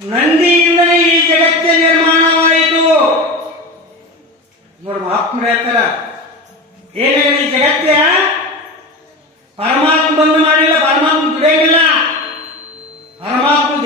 ನಂದಿಯಿಂದಲೇ ಈ ಜಗತ್ತೇ ನಿರ್ಮಾಣವಾಯಿತು. ನೋಡಿ ಮಹಾತ್ಮರು ಹೇಳ್ತಾರ, ಏನೇನು ಈ ಜಗತ್ತೇ? ಪರಮಾತ್ಮ ಬಂದು ಮಾಡಿಲ್ಲ, ಪರಮಾತ್ಮ ದುಡಿಯಂಗಿಲ್ಲ ಪರಮಾತ್ಮ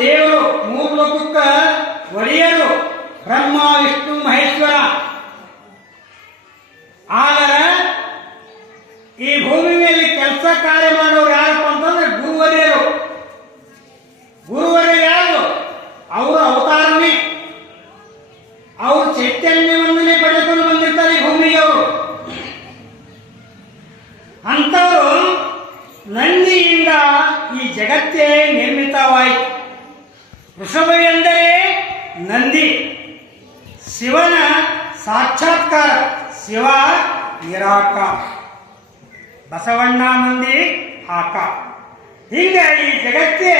ಶಿವ ನಿರಾಕ ಬಸವಣ್ಣ ಮಂದಿ ಆಕ ಹೀಗೆ ಈ ಜಗತ್ತೇ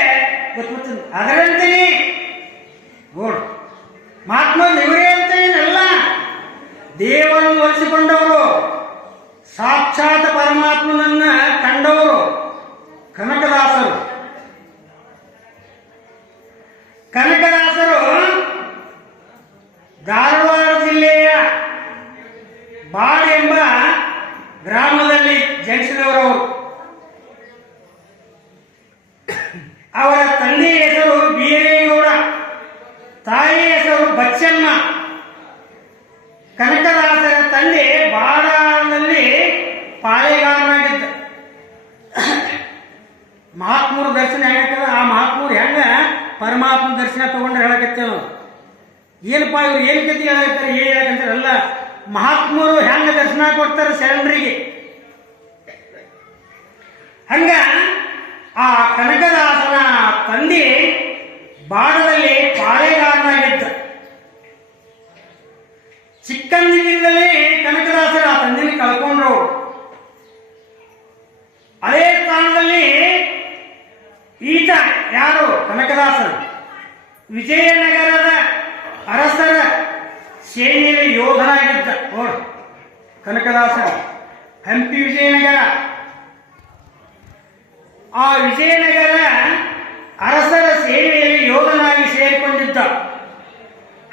ಗೊತ್ತು ಅದರಂತೆಯೇ, ನೋಡು ಮಹಾತ್ಮ ಇವರೇ ಅಂತ ಏನಲ್ಲ ದೇವರನ್ನು ಒಲಿಸಿಕೊಂಡವರು ಸಾಕ್ಷಾತ್ ಪರಮಾತ್ಮನನ್ನ ಕಂಡವರು ಕನಕದಾಸರು ಕನಕದಾಸರು ಧಾರವಾಡ ಜಿಲ್ಲೆಯ ಬಾಡ್ ಎಂಬ ಗ್ರಾಮದಲ್ಲಿ ಜನಿಸಿದವರವರು ಅವರ ತಂದೆಯ ಹೆಸರು ಬೀರೇಗೌಡ ತಾಯಿಯ ಹೆಸರು ಬಚ್ಚಮ್ಮ ಕನಕದಾಸರ ತಂದೆ ಬಾಡಾದಲ್ಲಿ ಪಾಳೆಗಾರನಾಗಿದ್ದ ಮಹಾತ್ಮರ ದರ್ಶನ ಹೆಂಗಾಗ್ತದ ಆ ಮಹಾತ್ಮರು ಹೆಂಗ ಪರಮಾತ್ಮ ದರ್ಶನ ತಗೊಂಡ್ರೆ ಹೇಳಕತ್ತೇವ ಏನಪ್ಪ ಇವ್ರು ಏನು ಕತಿ ಹೇಳಕತ್ತಾರೆ, ಏನ್ ಹೇಳಕಂತಾರೆ ಅಲ್ಲ, ಮಹಾತ್ಮರು ಹೆಂಗ ದರ್ಶನ ಕೊಡ್ತಾರೆ ಶರಣರಿಗೆ? ಹಂಗ ಆ ಕನಕದಾಸನ ತಂದೆ ಬಾಡದಲ್ಲಿ ಪಾಳೆಗಾರನಾಗಿದ್ದ ಚಿಕ್ಕಂದಿನಿಂದಲೇ ಕನಕದಾಸರ ಆ ತಂದೆನ ಕಳ್ಕೊಂಡ್ರು ಅದೇ ಸ್ಥಾನದಲ್ಲಿ ಈತ ಯಾರು ಕನಕದಾಸರು ವಿಜಯನಗರದ ಅರಸರ ಸೇನೆಯ ಯೋಧನಾಗಿದ್ದ, ನೋಡು, ಕನಕದಾಸ, ಹಂಪಿ ವಿಜಯನಗರ. ಆ ವಿಜಯನಗರ ಅರಸರ ಸೇವೆಯಲ್ಲಿ ಯೋಧನಾಗಿ ಸೇರಿಕೊಂಡಿದ್ದ.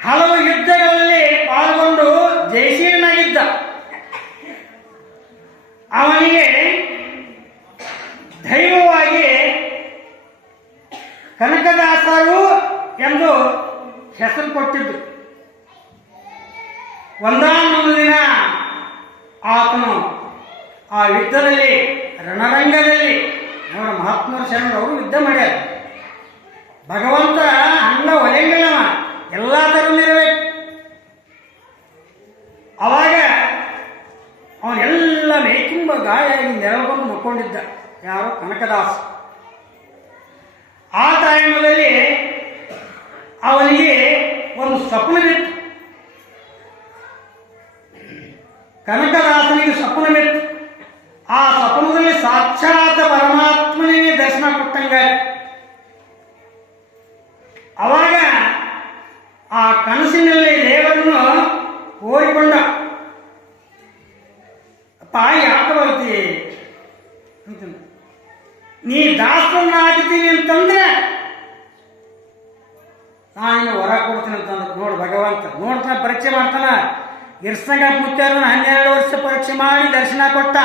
ಹಲವು ಯುದ್ಧಗಳಲ್ಲಿ ಒಂದಾನೊಂದು ದಿನ ಆತನು ಆ ಯುದ್ಧದಲ್ಲಿ, ರಣರಂಗದಲ್ಲಿ ಅವರ ಮಹಾತ್ಮರ ಶರಣರವರು ಯುದ್ಧ ಮಾಡ್ಯಾರ. ಭಗವಂತ ಹಂಗ ಒಲೆಂಗಿಲ್ಲವ ಎಲ್ಲ ತರಲಿರಬೇಕು ಅವಾಗ ಅವನೆಲ್ಲ ಮೇಕಿಂಬ ತುಂಬ ಗಾಯ ಆಗಿ ನೆರಳ್ಕೊಂಡು ಮಕ್ಕೊಂಡಿದ್ದ. ಯಾರು ಕನಕದಾಸ್. ಆ ಟೈಮಲ್ಲಿ ಅವನಿಗೆ ಒಂದು ಸ್ವಪ್ನವಿತ್ತು. ಕನಕದಾಸನಿಗೆ ಸ್ವಪ್ನವಿತ್ತು ಆ ಸ್ವಪ್ನದಲ್ಲಿ ಸಾಕ್ಷಾತ್ ಪರಮಾತ್ಮನಿಗೆ ದರ್ಶನ ಕೊಟ್ಟಂಗ ಅವಾಗ ಆ ಕನಸಿನಲ್ಲಿ ದೇವರನ್ನು ಕೋರಿಕೊಂಡ ಅಪ್ಪ ಯಾಕೆ ಬರ್ತಿ ಅಂತಂದ. ನೀ ದಾಸರನ್ನ ಆಗಿದ್ದೀನಿ ಅಂತಂದ್ರೆ ನಾನು ವರ ಕೊಡ್ತೀನಿ ಅಂತಂದ ನೋಡು ಭಗವಂತ ನೋಡ್ತಾನ ಪರೀಕ್ಷೆ ಮಾಡ್ತಾನ ಇರ್ಸಂಗ ಮುತ್ಯಾರನ್ನ ಹನ್ನೆರಡು ವರ್ಷ ಪರೀಕ್ಷೆ ಮಾಡಿ ದರ್ಶನ ಕೊಟ್ಟ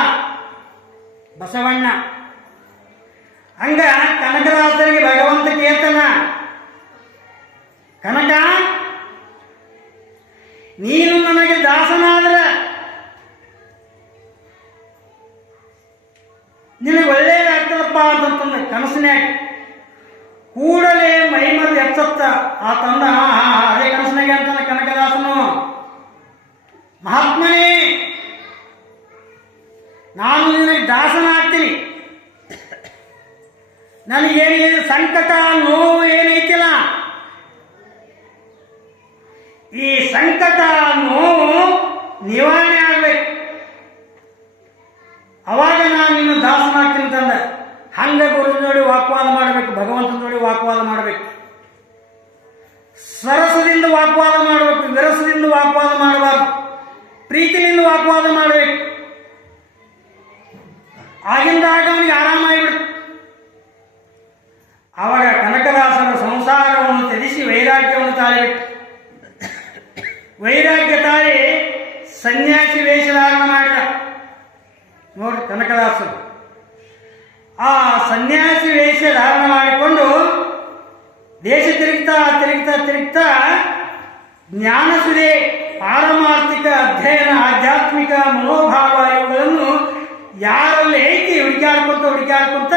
ಬಸವಣ್ಣ. ಹಂಗ ಕನಕದಾಸರಿಗೆ ಭಗವಂತ ಕೇಳ್ತಾನ ಕನಕ ನೀನು ನನಗೆ ದಾಸನಾದ್ರ. ನಿನಗೆ ಒಳ್ಳೇದಾಗ್ತದಪ್ಪ ಅಂತಂತಂದ ಕನಸಿನ್ಯಾಗ. ಕೂಡಲೇ ಮೈಮದ ಎಚ್ಚತ್ತ ಆ ತಂದ ಹಾ ಹಾ, ಅದೇ ಕನಸಿನಾಗೆ ಅಂತಾನೆ ಕನಕದಾಸನು. ಮಹಾತ್ಮನೇ, ನಾನು ನಿನಗೆ ದಾಸನಾಗ್ತೀನಿ. ನನಗೇನು ಸಂಕಟ, ನೋವು ಏನೈತಿಲ್ಲ. ಈ ಸಂಕಟ, ನೋವು ನಿವಾರಣೆ ಆಗ್ಬೇಕು. ಅವಾಗ ನಾನು ನಿನ್ನ ದಾಸನಾಗ್ತೀನಿ ಅಂತಂದ. ಹಂಗ ಗುರು ನೋಡಿ ವಾಕ್ವಾದ ಮಾಡಬೇಕು, ಭಗವಂತನ ನೋಡಿ ವಾಕ್ವಾದ ಮಾಡಬೇಕು. ಸರಸದಿಂದ ವಾಕ್ವಾದ ಮಾಡಬೇಕು, ವಿರಸದಿಂದ ವಾಕ್ವಾದ ಮಾಡಬಾರ್ದು. ಪ್ರೀತಿಲಿಂದ ವಾಗ್ವಾದ ಮಾಡಬೇಕು. ಆಗಿಂದಾಗ ಅವನಿಗೆ ಆರಾಮಾಗಿಬಿಡ್ತು ಆವಾಗ ಕನಕದಾಸನ ಸಂಸಾರವನ್ನು ತ್ಯಜಿಸಿ ವೈರಾಗ್ಯವನ್ನು ತಾಳಿಬಿಟ್ಟು. ವೈರಾಗ್ಯ ತಾಳಿ ಸನ್ಯಾಸಿ ವೇಷಧಾರಣ ಮಾಡಿದ. ನೋಡಿ ಕನಕದಾಸರು. ಆ ಸನ್ಯಾಸಿ ವೇಷ ಧಾರಣ ಮಾಡಿಕೊಂಡು ದೇಶ ತಿರುಗ್ತಾ ತಿರುಗ್ತಾ ತಿರುಗ್ತಾ ಜ್ಞಾನ ಸುರೇ ಪಾರಮಾರ್ಥಿಕ ಅಧ್ಯಯನ, ಆಧ್ಯಾತ್ಮಿಕ ಮನೋಭಾವ ಇವುಗಳನ್ನು ಯಾರಲ್ಲಿ ಐತಿ ಹುಡುಗಾಡ್ಕೊಂತ ಹುಡುಗಾಡ್ಕೊಂತ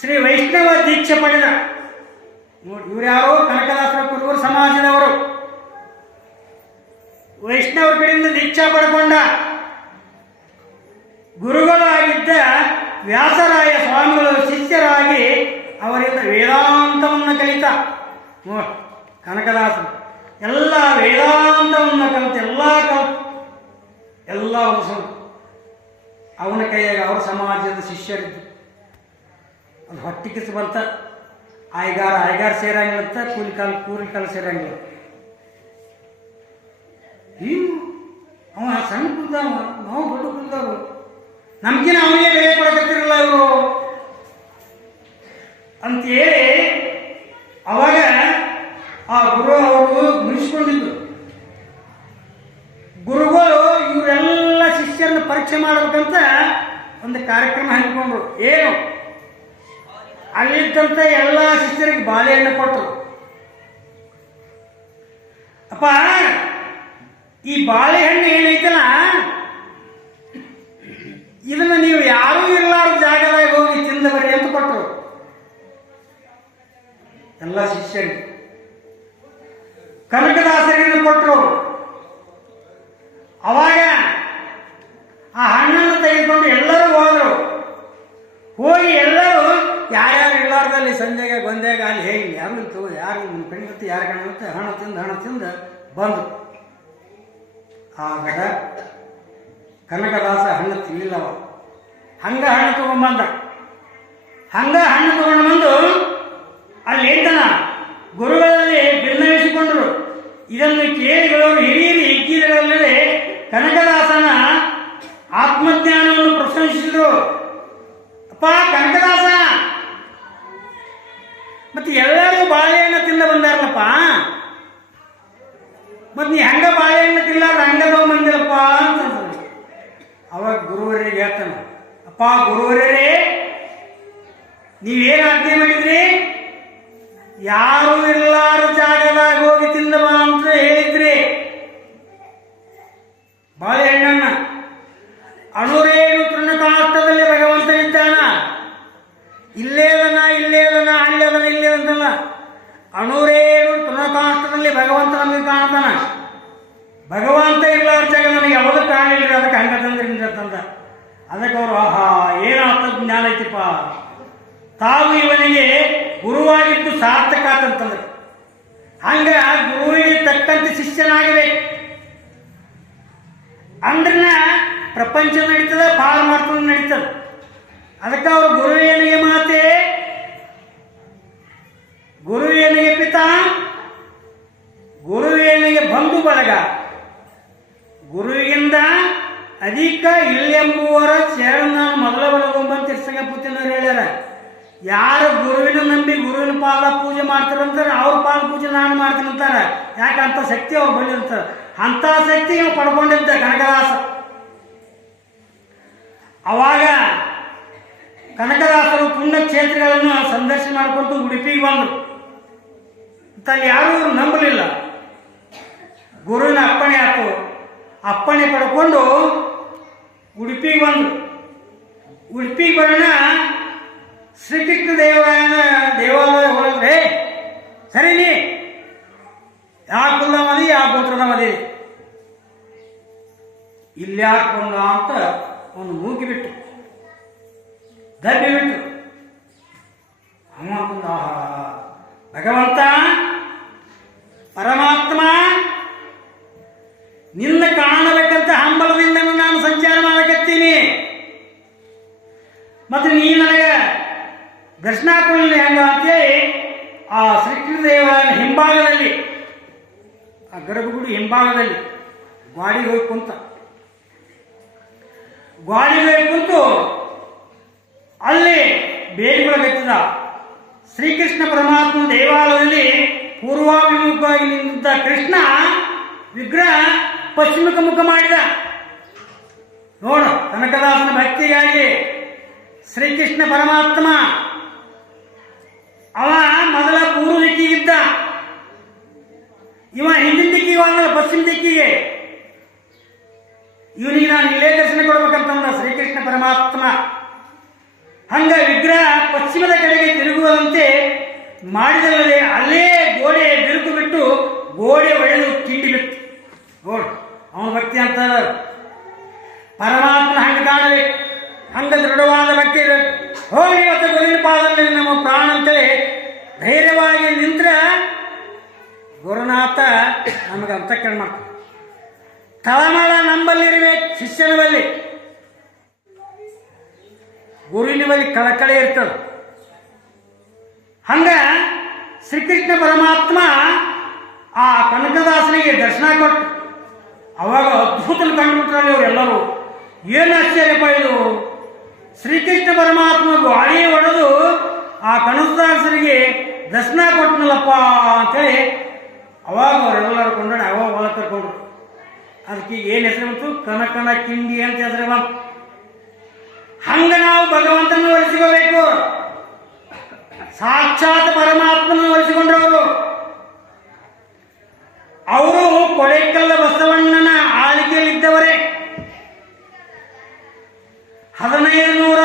ಶ್ರೀ ವೈಷ್ಣವ ದೀಕ್ಷೆ ಪಡೆದ. ನೋಡಿ, ಇವ್ರು ಯಾರೋ ಕನಕದಾಸರ ಕುರುವರು ಸಮಾಜದವರು. ವೈಷ್ಣವರ ಕಡೆಯಿಂದ ದೀಕ್ಷಾ ಪಡ್ಕೊಂಡ. ಗುರುಗಳಾಗಿದ್ದ ವ್ಯಾಸರಾಯ ಸ್ವಾಮಿಗಳು ಶಿಷ್ಯರಾಗಿ ಅವರಿಂದ ವೇದಾಂತವನ್ನು ಕಲಿತ. ನೋಡಿ, ಕನಕದಾಸರು. ಎಲ್ಲ ವೇದಾಂತವನ್ನು ಕಲಿತು ಎಲ್ಲ ಕಲಿತು ಎಲ್ಲ ಒಂದು ಅವನ ಕೈಯಾಗ ಅವರ ಸಮಾಜದ ಶಿಷ್ಯರಿದ್ದು. ಅದು ಹೊಟ್ಟಿಕಿಸ್ ಬಂತ, ಆಯ್ಗಾರ ಆಯ್ಗಾರ ಸೇರಂಗಿಲ್ಲಂತ ಕೂಲಿ ಕಾಲ ಕೂಲಿ ಕಾಲ ಸೇರಂಗಿಲ್ಲ. ಹಿಂಗ್ ಅವ ಸಣ್ಣ ಕುಂತಾವ, ನಾವು ದೊಡ್ಡ ಕುಲ್ದಾವು ನಮ್ಗಿನ ಅವನಿಗೆ ಬೆಲೆ ಕೊಡಕತ್ತಿರಲ್ಲ ಇವರು. ಅಂತೇಳಿ ಅವಾಗ ಆ ಗುರು ಅವರು ಮುಗಿಸ್ಕೊಂಡಿದ್ರು ಗುರುಗಳು ಇವರೆಲ್ಲ ಶಿಷ್ಯರನ್ನ ಪರೀಕ್ಷೆ ಮಾಡಬೇಕಂತ ಒಂದು ಕಾರ್ಯಕ್ರಮ ಹಮ್ಮಿಕೊಂಡ್ರು. ಏನು? ಅಲ್ಲಿದ್ದಂತ ಎಲ್ಲ ಶಿಷ್ಯರಿಗೆ ಬಾಳೆಹಣ್ಣು ಕೊಟ್ಟರು. ಅಪ್ಪ, ಈ ಬಾಳೆಹಣ್ಣು ಏನೈತಲ್ಲ? ಇದನ್ನ ನೀವು ಯಾರೂ ಇರಲಾರ ಜಾಗದಾಗ ಹೋಗಿ ಬರ್ರಿ ಅಂತ ಕೊಟ್ಟರು. ಎಲ್ಲ ಶಿಷ್ಯರಿಗೆ. ಕನಕದಾಸರಿಗೆ ಕೊಟ್ಟರು. ಅವಾಗ ಆ ಹಣ್ಣನ್ನು ತೆಗೆದುಕೊಂಡು ಎಲ್ಲರೂ ಹೋದರು. ಹೋಗಿ ಎಲ್ಲರೂ, ಯಾರ್ಯಾರು ಇಲ್ಲಾರ್ದಲ್ಲಿ ಸಂಜೆಗೆ ಗೊಂದೆಗೆ ಅಲ್ಲಿ ಹೇಗೆ, ಯಾರು ನಿಂತು, ಯಾರು ನಿಮ್ಮ ಕಣ್ಣಿರುತ್ತೆ ಯಾರು ಅಂತ ಹಣ ತಿಂದು ಹಣ ತಿಂದು ಬಂದು. ಆಗ ಕನಕದಾಸ ಹಣ್ಣು ತಿನ್ನಲಿಲ್ಲವ ಹಂಗ ಹಣ್ಣು ತಗೊಂಡ್ಬಂದ ಹಂಗ ಹಣ್ಣು ತಗೊಂಡು ಬಂದು ಅಲ್ಲಿ ಗುರುಗಳಲ್ಲಿ ಇದನ್ನು ಕೇಳಿಗಳವರು ಹಿರಿಯರು ಇಕ್ಕಿದರಲ್ಲದೆ ಕನಕದಾಸನ ಆತ್ಮಜ್ಞಾನವನ್ನು ಪ್ರಶಂಸಿಸಿದರು. ಅಪ್ಪ, ಕನಕದಾಸ! ಮತ್ತೆ ಎಲ್ಲರೂ ಬಾಳೆಹಣ್ಣು ತಿಂದ ಬಂದಾರಲ್ಲಪ್ಪ? ಮತ್ತೆ ನೀ ಹಂಗ ಬಾಳೆಹಣ್ಣು ತಿನ್ನಲಾರ್ದ ಹಂಗ ಬಂದಿರಪ್ಪ ಅಂತ ಅವಾಗ ಗುರುವರಿಗೆ ಹೇಳ್ತಾನೆ, ಅಪ್ಪ ಗುರುವರೇ ನೀವೇನು ಆಜ್ಞೆ ಮಾಡಿದ್ರಿ? ಯಾರು ಇರ್ಲಾರ ಜಾಗದಾಗ ಹೋಗಿ ತಿಂದ ಬಾ ಅಂತ ಹೇಳಿದ್ರಿ ಬಾಳೆಹಣ್ಣನ್ನ ಅಣುರೇನು ತೃಣಕಾಷ್ಟದಲ್ಲಿ ಭಗವಂತನಿದ್ದಾನ ಇಲ್ಲೇದನ ಇಲ್ಲೇದನ ಅಲ್ಲೇದನ ಇಲ್ಲೇ ಅಂತಲ್ಲ. ಅಣುರೇನು ತೃಣಕಾಷ್ಟದಲ್ಲಿ ಭಗವಂತ ನಮಗೆ ಕಾಣ್ತಾನ. ಭಗವಂತ ಇರ್ಲಾರ ಜಾಗ ನನಗೆ ಯಾವುದು ಕಾಣಿಲ್ರಿ ಅದಕ್ಕೆ ಹಂಗ ತಂದ್ರಿ ಅದಕ್ಕೆ ಅವರು, ಆಹಾ ಏನು ಜ್ಞಾನ ಐತಿಪ್ಪ. ತಾವು ಇವನಿಗೆ ಗುರುವಾಗಿದ್ದು ಸಾರ್ಥಕ ಆತಂತಂದ್ರೆ ಹಂಗ ಗುರುವಿಗೆ ತಕ್ಕಂತೆ ಶಿಷ್ಯನಾಗಬೇಕು ಅಂದ್ರನ ಪ್ರಪಂಚ ನಡೀತದ ಪಾರಮಾರ್ಥ ನಡೀತದ. ಅದಕ್ಕೆ ಅವರು ಗುರುವೇನಿಗೆ ಮಾತೆ ಬಳಗ ಗುರುವಿಗಿಂತ ಅಧಿಕ ಇಲ್ಲೆಂಬುವರ ಶರಣ ಮೊದಲ ಬಳಗೊಂಬಂತ ತಿರ್ಸಂಗಪುತ್ತಿನವ್ರು ಹೇಳ್ಯಾರ. ಯಾರು ಗುರುವಿನ ನಂಬಿ ಗುರುವಿನ ಪಾಲ ಪೂಜೆ ಮಾಡ್ತಾರಂತಾರೆ ಅವ್ರ ಪಾಲ ಪೂಜೆ ನಾನು ಮಾಡ್ತೀನಿ ಅಂತಾರ. ಯಾಕಂತ ಶಕ್ತಿ ಅವ್ರು ಬಂದಿರ್ತಾರ ಅಂತ ಶಕ್ತಿ ಇವ್ ಪಡ್ಕೊಂಡಿದ್ದ ಕನಕದಾಸ. ಅವಾಗ ಕನಕದಾಸರು ಪುಣ್ಯಕ್ಷೇತ್ರಗಳನ್ನು ಸಂದರ್ಶನ ಮಾಡಿಕೊಂಡು ಉಡುಪಿಗೆ ಬಂದರು. ಅಂತ ಯಾರೂ ನಂಬಲಿಲ್ಲ. ಗುರುವಿನ ಅಪ್ಪಣೆ ಆಯ್ತು ಅಪ್ಪಣೆ ಪಡ್ಕೊಂಡು ಉಡುಪಿಗೆ ಬಂದರು. ಉಡುಪಿಗೆ ಬರೋಣ ಶ್ರೀಕೃಷ್ಣ ದೇವರಾಯನ ದೇವಾಲಯ ಹೋದ್ರೆ ಸರಿ ನೀ. ಯಾವ ಕುಲ ಮದಿ ಯಾವ ಗೋತ್ರದ ಮದಿ ಇಲ್ಲಿ ಯಾಕೆ ಬಂದ ಅಂತ ಬಿಟ್ಟು ದಬ್ಬಿ ಬಿಟ್ಟು ಅಮ್ಮ ಭಗವಂತ, ಪರಮಾತ್ಮ ನಿನ್ನ ಕಾಣಬೇಕಂತ ಹಂಬಲದಿಂದ ನಾನು ಸಂಚಾರ ಮಾಡಕತ್ತೀನಿ. ಮತ್ತೆ ನೀ ನನಗೆ ದರ್ಶನ ಹೆಂಗ ಅಂತೇಳಿ ಆ ಶ್ರೀಕೃಷ್ಣದೇವ ಹಿಂಭಾಗದಲ್ಲಿ, ಆ ಗರ್ಭಗುಡಿ ಹಿಂಭಾಗದಲ್ಲಿ ಗ್ವಾಡಿಗೆ ಹೋಗಿ ಕುಂತ. ಗಾಡಿಗೆ ಹೋಗಿ ಕುಂತು ಅಲ್ಲಿ ಬೇಡಿಕೊಳ್ಳಬೇಕಿದ್ದ ಶ್ರೀಕೃಷ್ಣ ಪರಮಾತ್ಮ ದೇವಾಲಯದಲ್ಲಿ ಪೂರ್ವಾಭಿಮುಖವಾಗಿ ನಿಂತ ಕೃಷ್ಣ ವಿಗ್ರಹ ಪಶ್ಚಿಮಕ ಮುಖ ಮಾಡಿದ. ನೋಡು ಕನಕದಾಸನ ಭಕ್ತಿಗಾಗಿ ಶ್ರೀಕೃಷ್ಣ ಪರಮಾತ್ಮ ಅವ ಮೊದಲ ಪೂರ್ವ ದಿಕ್ಕಿಗಿದ್ದ. ಇವ ಹಿಂದಿನ ದಿಕ್ಕಿಗೆ ಹೋದ ಪಶ್ಚಿಮ ದಿಕ್ಕಿಗೆ. ಇವನಿಗೆ ನಾನು ಇಲ್ಲೇ ದರ್ಶನ ಕೊಡ್ಬೇಕಂತಂದ ಶ್ರೀಕೃಷ್ಣ ಪರಮಾತ್ಮ. ಹಂಗ ವಿಗ್ರಹ ಪಶ್ಚಿಮದ ಕಡೆಗೆ ತಿರುಗುವಂತೆ ಮಾಡಿದಲ್ಲದೆ ಅಲ್ಲೇ ಗೋಡೆ ಬಿರುಕು ಬಿಟ್ಟು ಗೋಡೆ ಒಡೆದು ತಿಂಡಿ ನೋಡು. ಅವನ ಭಕ್ತಿ ಅಂತ ಪರಮಾತ್ಮ ಹಂಗೆ ಕಾಣಬೇಕು ಹಂಗ ದೃಢವಾದ ಭಕ್ತಿ ಇರಬೇಕು ಹೋಗಿ ಇವತ್ತು ಗುರುವಿನ ಪಾದದಲ್ಲಿ ನಮ್ಮ ಪ್ರಾಣ ಅಂತೇಳಿ ಧೈರ್ಯವಾಗಿ ನಿಂತ್ರೆ ಗುರುನಾಥ ನಮಗೆ ಅಂತಃಕರಣ ಮಾಡ್ತಾನೆ. ತಳಮಳ ನಂಬಲ್ಲಿರ್ಬೇಕು ಶಿಷ್ಯನ ಬಲ್ಲಿ ಗುರುವಿನ ಬಳಿ ಕಳಕಳಿ ಇರ್ತದೆ. ಹಂಗ ಶ್ರೀಕೃಷ್ಣ ಪರಮಾತ್ಮ ಆ ಕನಕದಾಸನಿಗೆ ದರ್ಶನ ಕೊಟ್ಟು ಅವಾಗ ಅದ್ಭುತನ ಕಂಡುಬಿಟ್ರಲ್ಲಿ ಅವರೆಲ್ಲರೂ, ಏನು ಆಶ್ಚರ್ಯಪ್ಪ ಇದು? ಶ್ರೀಕೃಷ್ಣ ಪರಮಾತ್ಮ ಗಾಳಿ ಹೊಡೆದು ಆ ಕಣದಾಸರಿಗೆ ದರ್ಶನ ಕೊಟ್ಟನಲ್ಲಪ್ಪ ಅಂತೇಳಿ ಅವಾಗ ಅವರೆಲ್ಲರೂ ಕೊಂಡಾಡಿ ಅವಾಗ ಹೊಲ ಕರ್ಕೊಂಡ್ರು. ಅದಕ್ಕೆ ಏನು ಹೆಸರು ಬಂತು? ಕನಕನ ಕಿಂಡಿ ಅಂತ ಹೆಸರು ಬಂತು. ಹಂಗ ನಾವು ಭಗವಂತನ ಒಲಿಸಿಕೋಬೇಕು ಸಾಕ್ಷಾತ್ ಪರಮಾತ್ಮನ ಒಲಿಸಿಕೊಂಡ್ರವರು ಅವರು ಕೊಳೆಕಲ್ಲ ಬಸವಣ್ಣನ ಆಳ್ವಿಕೆಯಲ್ಲಿದ್ದವರೇ. ಹದಿನೈದು ನೂರ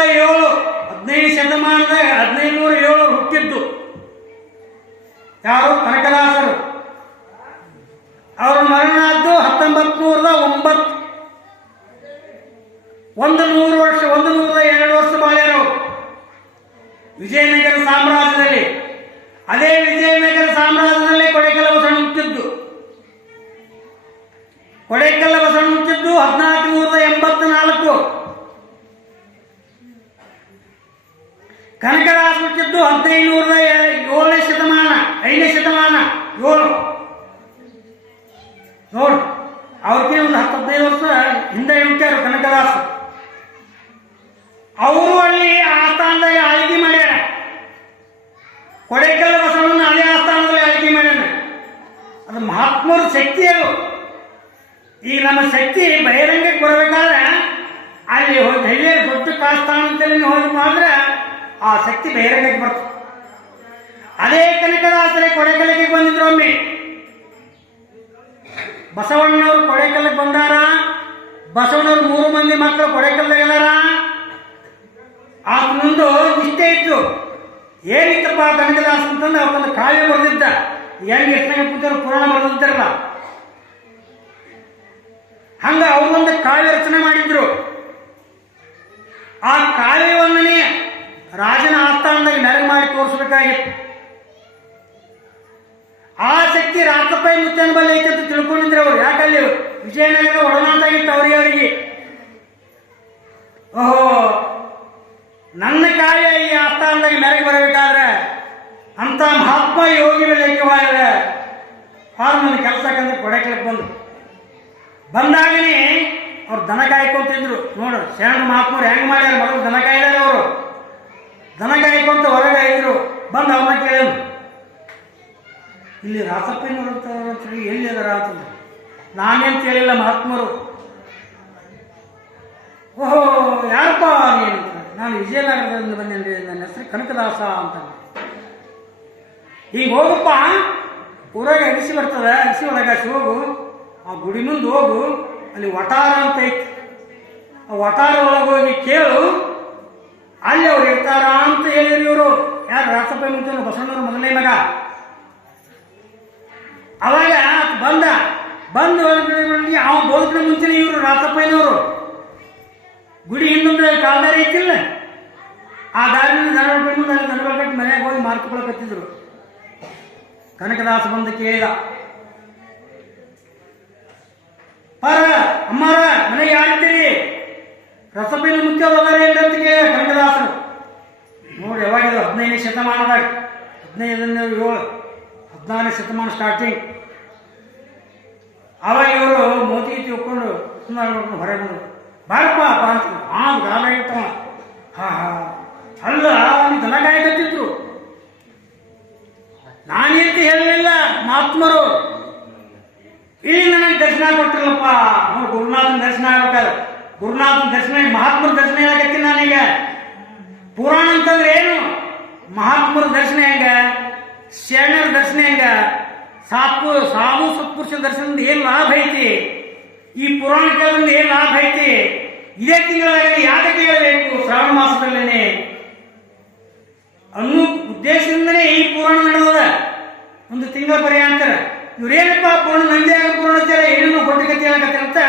ಹದಿನೈದು ನೂರದ ಏಳನೇ ಶತಮಾನ ಐದನೇ ಶತಮಾನ ಏಳು ನೋಡು ಅವ್ರಿಗೆ ಒಂದು ಹತ್ತು ಹದಿನೈದು ವರ್ಷ ಹಿಂದೆ ಹುಟ್ಟ್ಯಾರು ಕನಕದಾಸ ಅವರು ಅಲ್ಲಿ ಆಸ್ಥಾನದಾಗ ಆಳ್ವಿಕೆ ಮಾಡ್ಯಾರ ಕೊಡೆಕಲ್ಲ ಬಸವಣ್ಣನ ಅದೇ ಆಸ್ಥಾನದಲ್ಲಿ ಆಳ್ವಿಕೆ ಮಾಡ್ಯಾನ ಅದು ಮಹಾತ್ಮರ ಶಕ್ತಿ ಅದು ಈಗ ನಮ್ಮ ಶಕ್ತಿ ಬಹಿರಂಗಕ್ಕೆ ಬರಬೇಕಾದ್ರೆ ಅಲ್ಲಿ ಹೋಗಿ ಧೈರ್ಯ ದೊಡ್ಡ ಕಾಸ್ಥಾನ ಅಂತೇಳಿ ಹೋಗಿ ಮಾಡಿದ್ರೆ ಆ ಶಕ್ತಿ ಬಹಿರಂಗಕ್ಕೆ ಬರ್ತದೆ ಅದೇ ಕನಕದಾಸರೇ ಕೊಡೆಕಲಕ್ಕೆ ಬಂದಿದ್ರು ಒಮ್ಮೆ. ಬಸವಣ್ಣನವರು ಕೊಡೆಕಲ್ಲಕ್ಕೆ ಬಂದಾರ. ಬಸವಣ್ಣವ್ರು ಮೂರು ಮಂದಿ ಮಕ್ಕಳು ಕೊಡೆಕಲ್ದಾಗೆಲ್ಲಾರ ಆತ ಮುಂದು ನಿಷ್ಠೆ ಇತ್ತು. ಏನಿತ್ತಪ್ಪ ದಂಡದಾಸ ಅಂತಂದ್ರೆ ಅವತ್ತೊಂದು ಕಾವ್ಯ ಬರೆದಿದ್ದ. ಹೆಂಗೆ ಎಷ್ಟನೇ ಪೂಜಾರ ಪುರಾಣ ಬರೆದಿದ್ದಾರಲ್ಲ. ಹಂಗ ಅವರೊಂದು ಕಾವ್ಯ ರಚನೆ ಮಾಡಿದ್ರು. ಆ ಕಾವ್ಯವನ್ನೇ ರಾಜನ ಆಸ್ಥಾನದಾಗ ನೆರವು ಮಾಡಿ ತೋರಿಸ್ಬೇಕಾಗಿತ್ತು. ಆ ಶಕ್ತಿ ರಾಕಪ್ಪ ಮುತ್ತನ ಬಲ್ಲಿ ಐತೆ ಅಂತ ತಿಳ್ಕೊಂಡಿದ್ರು ಅವ್ರು. ಯಾಕಲ್ಲಿ ವಿಜಯನಗರ ಒಡನಾಟಾಗಿತ್ತು ಅವರಿಗೆ? ಅವರಿಗೆ ಓಹೋ, ನನ್ನ ಕಾರ್ಯ ಈ ಆಸ್ಥಾನದಾಗ ಮೆರಗಿ ಬರಬೇಕಾದ್ರೆ ಅಂತ ಮಹಾತ್ಮ ಯೋಗಿ ಲೇಖವಾದ್ರೆ ಹಾಲು ನನ್ನ ಕೆಲಸಕ್ಕಂದ್ರೆ ಕೊಡೆಕಲಕ್ಕೆ ಬಂದು ಬಂದಾಗನೇ ಅವ್ರು ದನ ಕಾಯ್ಕೊಂತಿದ್ರು ನೋಡು, ಶರಣ ಮಹಾತ್ಮರು ಹೆಂಗ್ ಮಾಡ್ಯಾರ? ಮೊದಲು ದನ ಕಾಯ್ದಾರೆ ಅವರು. ದನ ಕಾಯ್ಕೊಂತ ಹೊರಗೆ ಇದ್ರು. ಬಂದು ಅವ್ರನ್ನ ಕೇಳಿದ್ರು. ಇಲ್ಲಿ ರಾಸಪ್ಪನವರು ಅಂತೇಳಿ ಎಲ್ಲಿ ಅದರ ಅಂತಂದ್ರೆ ನಾನೇನು ಕೇಳಿಲ್ಲ ಮಹಾತ್ಮರು. ಓಹೋ, ಯಾರಪ್ಪ ನೀನು ನಾನು ವಿಜಯನಗರದಿಂದ ಬಂದೇನ್ರಿ ನನ್ನ ಹೆಸರು ಕನಕದಾಸ ಅಂತ ಈಗ ಹೋಗಪ್ಪ. ಊರಾಗ ಅಗಸಿ ಬರ್ತದೆ ಅಗಸಿ ಒಳಗ ಹೋಗು. ಆ ಗುಡಿ ಮುಂದೆ ಹೋಗು, ಅಲ್ಲಿ ವಟಾರ ಅಂತ ಐತಿ. ಆ ವಟಾರ ಒಳಗೆ ಹೋಗಿ ಕೇಳು, ಅಲ್ಲಿ ಅವ್ರು ಇರ್ತಾರ ಅಂತ ಹೇಳಿದ್ರು ಇವರು. ಯಾರು ರಾಸಪ್ಪ ಮುಂಚೆ ಬಸವಣ್ಣವ್ರ ಮೊದಲನೇ ಮಗ. ಅವಾಗ ಬಂದ. ಬಂದು ಅವ್ನು ಅವ ಮುಂಚೆ ಇವರು ರಾತಪ್ಪಯ್ಯನವರು ಗುಡಿ ಹಿಂದೊಂದು ಕಾಲ್ದಾರಿ ಐತಿಲ್ಲ. ಆ ದಾರಿನ ದನ ಮುಂದೆ ಅಲ್ಲಿ ದನ ಕಟ್ಟಿ ಮನೆಯಾಗ ಹೋಗಿ ಮಾರ್ಕೊಳಕತ್ತಿದ್ರು ಕನಕದಾಸ ಬಂದು ಕೇಳಿದ. ಪರ ಅಮ್ಮಾರ, ಮನೆಗೆ ಯಾರಿದ್ದೀರಿ ಮುಖ್ಯ ಹೋಗಾರ ಅಂತ ಕೇಳಿದ ಕನಕದಾಸರು. ನೋಡಿ ಯಾವಾಗಿದ್ರು ಹದಿನೈದನೇ ಶತಮಾನದಾಗ, ಹದಿನೈದನೇ ಏಳು. ಹದಿನಾರನೇ ಶತಮಾನ ಸ್ಟಾರ್ಟಿಂಗ್ ಅವಾಗ ಇವರು ಮೋತಿ ತಿಳ್ಕೊಂಡು ಹೊರಗೆ ಬಂದರು ಬಾರಪ್ಪ ಅಪ್ಪ ಅಂತ ಹಾ ಗಾಲ ಇಟ್ಟವ ಹಾ ಹಾ ಅಲ್ಲ ಅವ್ನಿಗೆ ದನ ಕಾಯಕತ್ತಿದ್ರು ನಾನೇಂತ ಹೇಳಲಿಲ್ಲ ಮಹಾತ್ಮರು ಇಲ್ಲಿ ನನಗೆ ದರ್ಶನ ಕೊಟ್ಟಿರಲ್ಲಪ್ಪ ನೋಡಿ ಗುರುನಾಥನ ದರ್ಶನ ಆಗ್ಬೇಕಾದ್ರೆ ಗುರುನಾಥನ ದರ್ಶನ ಮಹಾತ್ಮರ ದರ್ಶನ ಹೇಳಕತ್ತೀನಿ ನಾನೀಗ ಪುರಾಣ ಅಂತಂದ್ರೆ ಏನು ಮಹಾತ್ಮರ ದರ್ಶನ ಹೆಂಗ ಶರಣರ ದರ್ಶನ ಹೆಂಗ ಸಾತ್ಪು ಸಾಧು ಸತ್ಪುರುಷ ದರ್ಶನದಿಂದ ಏನ್ ಲಾಭ ಐತಿ ಈ ಪುರಾಣ ಕೇಳೋದ್ರಿಂದ ಏನ್ ಲಾಭ ಐತಿ ಇದೇ ತಿಂಗಳಲ್ಲಿ ಯಾಕೆ ಕೇಳಬೇಕು ಶ್ರಾವಣ ಮಾಸದಲ್ಲೇನೆ ಅನ್ನೋ ಉದ್ದೇಶದಿಂದನೇ ಈ ಪುರಾಣ ನಡೆದ ತಿಂಗಳ ಪರ್ಯಾಂತರ ಇವ್ರೇನಪ್ಪ ಪೂರ್ಣ ನಂದಿಯಾಗ ಆಗ ಏನೇನು ಅಂತಾರೆ ಗೊಡ್ಡ ಕಥೆ ಅಂತ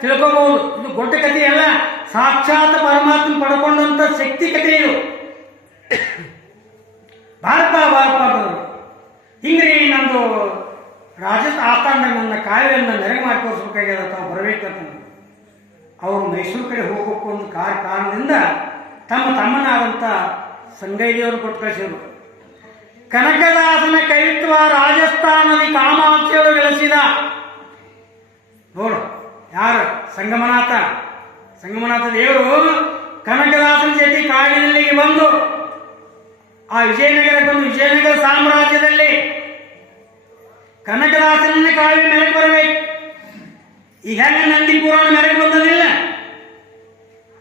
ತಿಳ್ಕೋಬಹುದು. ಇದು ಗೊಡ್ಡ ಕಥೆ ಅಲ್ಲ, ಸಾಕ್ಷಾತ್ ಪರಮಾತ್ಮ ಪಡ್ಕೊಂಡಂತ ಶಕ್ತಿ ಕಥೆ ಇದು. ಬಾರಪ್ಪ ಬಾರಪ್ಪ. ಹಿಂಗ್ರಿ ನಂದು ರಾಜಸ್ ಆತಾಂಡ ನನ್ನ ಕಾಯಿಲೆಯನ್ನು ನೆರವು ಮಾಡಿ ತೋರಿಸ್ಬೇಕಾಗ್ಯದ ತಾವು ಬರಬೇಕಂತ ಅವರು ಮೈಸೂರು ಕಡೆ ಹೋಗೋಕ್ಕೂ ಒಂದು ಕಾರ್ ಕಾರಣದಿಂದ ತಮ್ಮ ತಮ್ಮನಾದಂಥ ಸಂಗೈದಿಯವರು ಕೊಟ್ಟು ಕಳಿಸಿದರು. ಕನಕದಾಸನ ಕವಿತ್ವ ರಾಜಸ್ಥಾನದಲ್ಲಿ ಕಾಮಾಕ್ಷಿಯವರು ಗಳಿಸಿದ ನೋಡು, ಯಾರು? ಸಂಗಮನಾಥ. ಸಂಗಮನಾಥ ದೇವರು ಕನಕದಾಸನ ಜೊತೆ ಕಾಗಿನಲ್ಲಿಗೆ ಬಂದು ಆ ವಿಜಯನಗರ ಬಂದು ವಿಜಯನಗರ ಸಾಮ್ರಾಜ್ಯದಲ್ಲಿ ಕನಕದಾಸನನ್ನೇ ಕಾವ್ಯ ಮೆರಗೆ ಬರಬೇಕು. ಈಗ ಹೆಂಗ ನಂದಿ ಪುರಾಣ ಮೆರಗೆ ಬಂದದಿಲ್ಲ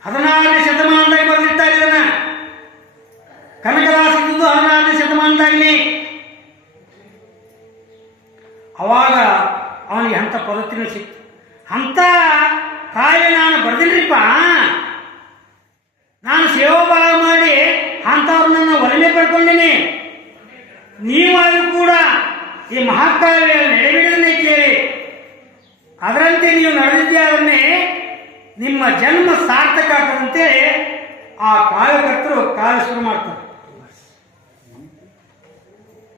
ಹದಿನಾರನೇ ಶತಮಾನದಾಗ ಬರೆದಿರ್ತಾರೆ ಇದನ್ನ. ಕನಕದಾಸನದ್ದು ಹದಿನಾರನೇ ಅವಾಗ ಅವನಿಗೆ ಅಂಥ ಪದ್ಧತಿನೂ ಸಿಕ್ತು. ಅಂಥ